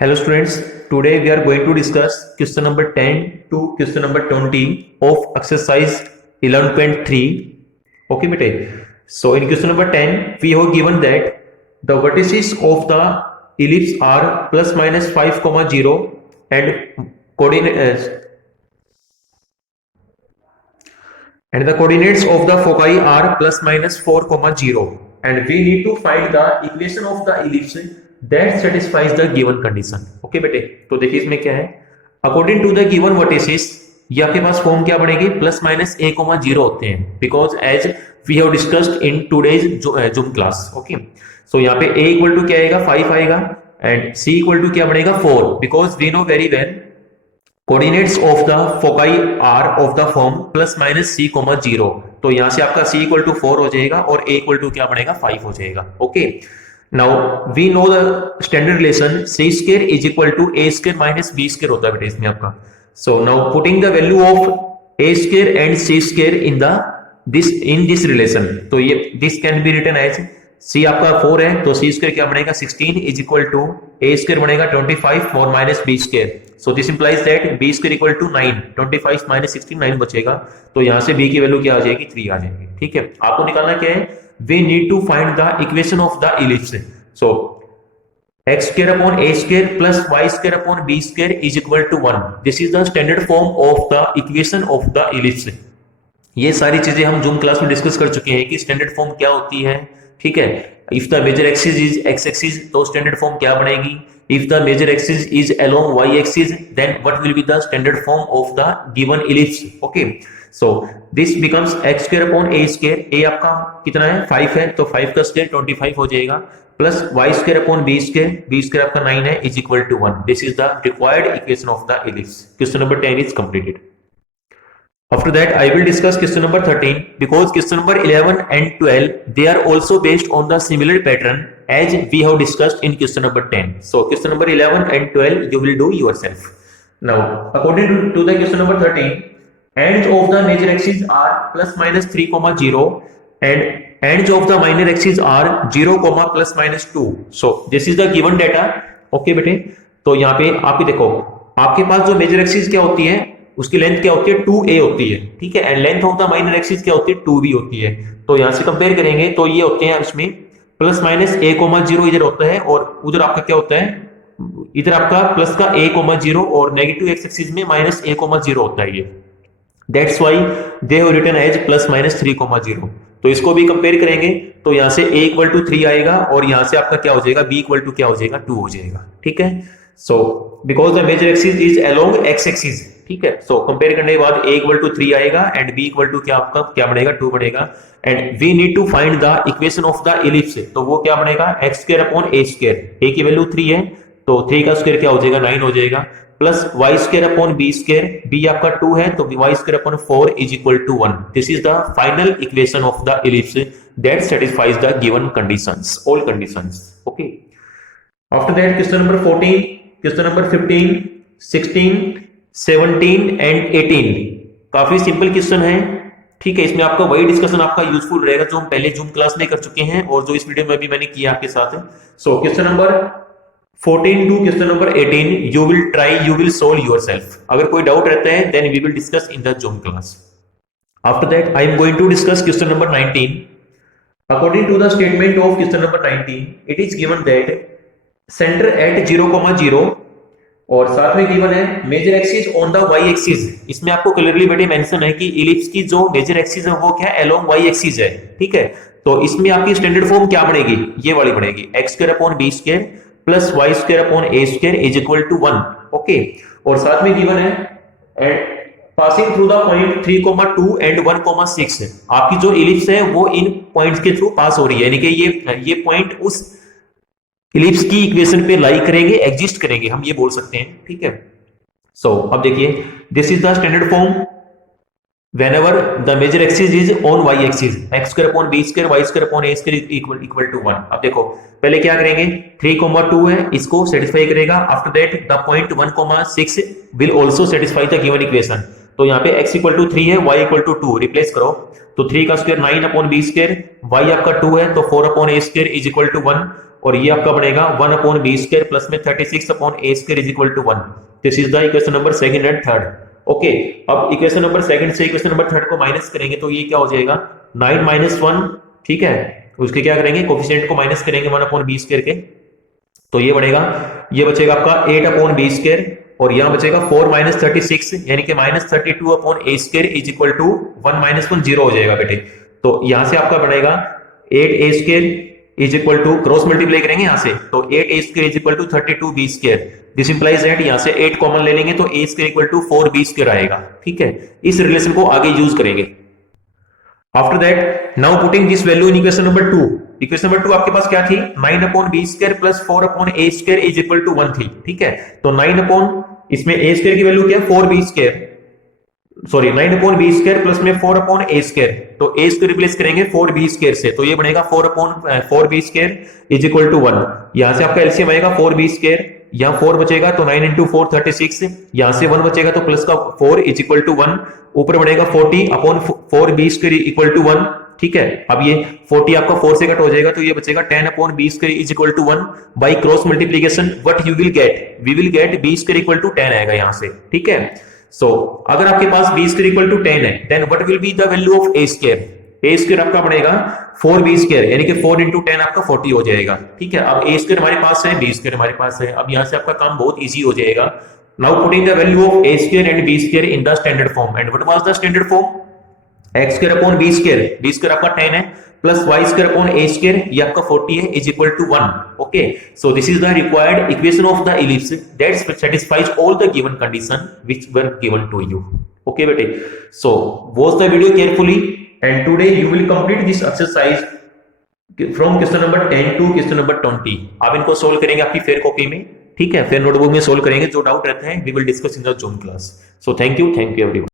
Hello students, today we are going to discuss question number 10 to question number 20 of exercise 11.3. Okay, bete. So in question number 10, we have given that the vertices of the ellipse are plus minus 5, 0 and coordinates and the coordinates of the foci are plus minus 4, 0 and we need to find the equation of the ellipse that satisfies the given condition. Okay बेटे, तो देखिए इसमें क्या है, according to the given vertices ये आपके पास form क्या बनेगी, plus minus a comma zero होते हैं because as we have discussed in today's Zoom class. Okay, so यहाँ पे ए इक्वल टू क्या आएगा, 5 आएगा एंड सी इक्वल टू क्या बनेगा, 4 because we know very well coordinates of the foci are of the form plus minus C comma zero. तो यहां से आपका सी इक्वल टू 4 हो जाएगा और ए इक्वल टू क्या बनेगा, 5 हो जाएगा. Okay, now we know the standard relation c square is equal to a square minus b square होता है बेटा इसमें आपका. So now putting the value of a square and c square in this relation, तो ये this can be written as c आपका 4 है तो सी स्क्वायर क्या बनेगा, 16 is equal to a square बनेगा 25 और minus b square. So this implies that B square equal to 9, 25 minus 16 9 बचेगा. तो यहां से बी की वैल्यू क्या आ जाएगी, 3 आ जाएगी. ठीक है, आपको निकालना क्या है, we need to find the equation of the ellipse. So X square upon A square plus Y square upon B square is equal to 1. This is the standard form of the equation of the ellipse. ये सारी चीजें हम zoom class में discuss कर चुके हैं कि standard form क्या होती है. ठीक है, if the major axis is x axis तो स्टैंडर्ड फॉर्म क्या बनेगी, if the major axis is along y axis then what will be the standard form of the given ellipse. Okay, so this becomes x square upon a square. a आपका कितना है, 5 है तो 5 का square 25 हो जाएगा plus y square upon b square, b square आपका 9 है is equal to 1. this is the required equation of the ellipse. Question number 10 is completed. After that, I will discuss question number 13 because question number 11 and 12 they are also based on the similar pattern as we have discussed in question number 10. So question number 11 and 12 you will do yourself. Now, according to the question number 13, ends of the major axis are plus minus 3, 0 and ends of the minor axis are 0, plus minus 2. So this is the given data. Okay बेटे, तो यहाँ पे आपकी देखो आपके पास जो major axis क्या होती है उसकी लेंथ क्या होती है, 2a होती है. ठीक है, and length of the minor axis क्या होती है, 2b होती है. तो यहां से कंपेयर करेंगे तो ये होते हैं इसमें प्लस माइनस a, 0 इधर होता है और उधर आपका क्या होता है, इधर आपका प्लस का a, 0 और नेगेटिव एक्स एक्सिस में माइनस a, 0 होता है ये. That's why they have written as plus minus 3, 0. तो इसको भी कंपेयर करेंगे तो यहां से a इक्वल टू 3 आएगा और यहां से आपका क्या हो जाएगा, b इक्वल टू क्या हो जाएगा, 2 हो जाएगा. ठीक है, so because the major axis is along x axis. ठीक है, सो कंपेयर करने के बाद a इक्वल टू 3 आएगा एंड b इक्वल टू क्या आपका क्या बनेगा, 2 बनेगा. And we need to find the equation of the ellipse. तो वो क्या बनेगा, x square upon A square. a की वैल्यू 3 है तो 3 का स्क्वायर क्या हो जाएगा, 9 हो जाएगा plus Y square upon B square, b आपका 2 है तो y square upon 4 is equal to 1. This is the final equation of the ellipse that satisfies the given conditions, all conditions. Okay, after that question number 14, question number 15, 16, 17 and 18 काफी simple question है. ठीक है, इसमें आपका वही discussion आपका useful रहेगा जो हम पहले जूम क्लास में कर चुके हैं और जो इस वीडियो में भी मैंने किया आपके साथ. So question number 14 to question number 18 you will solve yourself. अगर कोई डाउट रहता है then we will discuss in the Zoom class. After that I am going to discuss question number 19. According to the statement of question number 19 it is given that center at 0, 0 और साथ में given है major axis on the y axis. इसमें आपको clearly बेटे mention है कि ellipse की जो मेजर एक्सिस है वो क्या है, अलोंग वाई एक्सिस है. ठीक है, तो इसमें आपकी स्टैंडर्ड फॉर्म क्या बनेगी, ये वाली बनेगी, x square upon B square plus Y square upon A square is equal to 1. Okay, और साथ में गिवन है and passing through the point 3, 2 and 1, 6. आपकी जो इलिप्स है वो इन पॉइंट्स के थ्रू पास हो रही है, यानी कि ये पॉइंट उस इलिप्स की इक्वेशन पे लाई करेंगे, एग्जिस्ट करेंगे, हम ये बोल सकते हैं. ठीक है, सो अब देखिए this is the standard form whenever the major axis is on y axis, x square upon b square y square upon a square equal to 1. अब देखो पहले क्या करेंगे, 3, 2 है इसको सेटिस्फाई करेगा. After that the point 1, 6 will also satisfy the given equation. तो यहाँ पे x इक्वल टू 3 है, y इक्वल टू 2 रिप्लेस करो तो 3 का square 9 upon B square, y आपका 2 है तो 4 upon A square is equal to 1 और ये आपका बनेगा 1/b² प्लस में 36/a² is equal to 1। This is the equation number second and third. Okay, अब इक्वेशन नंबर सेकंड से इक्वेशन नंबर थर्ड को माइनस करेंगे तो ये क्या हो जाएगा 9 - 1, ठीक है। उसके क्या करेंगे, कोफिशिएंट को माइनस करेंगे 1/b² के, तो ये बढ़ेगा, ये बचेगा आपका 8/b² और यहां बचेगा 4 - 36 यानी कि -32/a² इज इक्वल टू 1 - 1 0 हो जाएगा बेटे। तो यहां से आपका बनेगा 8a² is equal to, cross multiply करेंगे यहां से, तो 8a² is equal to 32b²। This implies that यहां से 8 कॉमन ले लेंगे तो a² इक्वल टू 4b² आएगा, ठीक है। इस रिलेशन को आगे यूज करेंगे। After that now putting this value in equation number 2। Equation number 2 आपके पास क्या थी, 9/b² plus 4/a² is equal to 1 थी, ठीक है। तो 9 इसमें a² की वैल्यू क्या है 4b², सॉरी 9/b² प्लस में 4/a², तो a² रिप्लेस करेंगे 4b² से, तो ये बनेगा 4/4b² इज इक्वल टू 1। यहां से आपका एलसीएम आएगा 4b², यहां 4 बचेगा तो 9 × 4 36, यहां से 1 बचेगा तो प्लस का 4 इज इक्वल टू 1, ऊपर बढ़ेगा 40/4b² इक्वल टू 1, ठीक है। अब ये 40 आपका 4 से कट हो जाएगा तो ये बचेगा 10/b² is equal to 1। By cross multiplication what you will get, we will get b² equal to 10 आएगा यहां से, ठीक है। सो अगर आपके पास b² इक्वल टू 10 है then what will be the value of a²। a² आपका बनेगा 4b² यानी कि 4 × 10 आपका 40 हो जाएगा, ठीक है। अब a² हमारे पास है, b² हमारे पास है, अब यहां से आपका काम बहुत इजी हो जाएगा। Now putting the value of a² and b² in the standard form, and what was the standard form, x² b² आपका 10 है प्लस y²/a², ये आपका 40 है is equal to 1। Okay, so this is the required equation of the ellipse that satisfies all the given condition which were given to you. Okay बेटे, so watch the video carefully and today you will complete this exercise from question number 10 to question number 20। आप इनको solve करेंगे आपकी fair copy में, ठीक है, फिर notebook में सोल्व करेंगे, जो डाउट रहते हैं we will discuss in the Zoom class. So thank you everyone.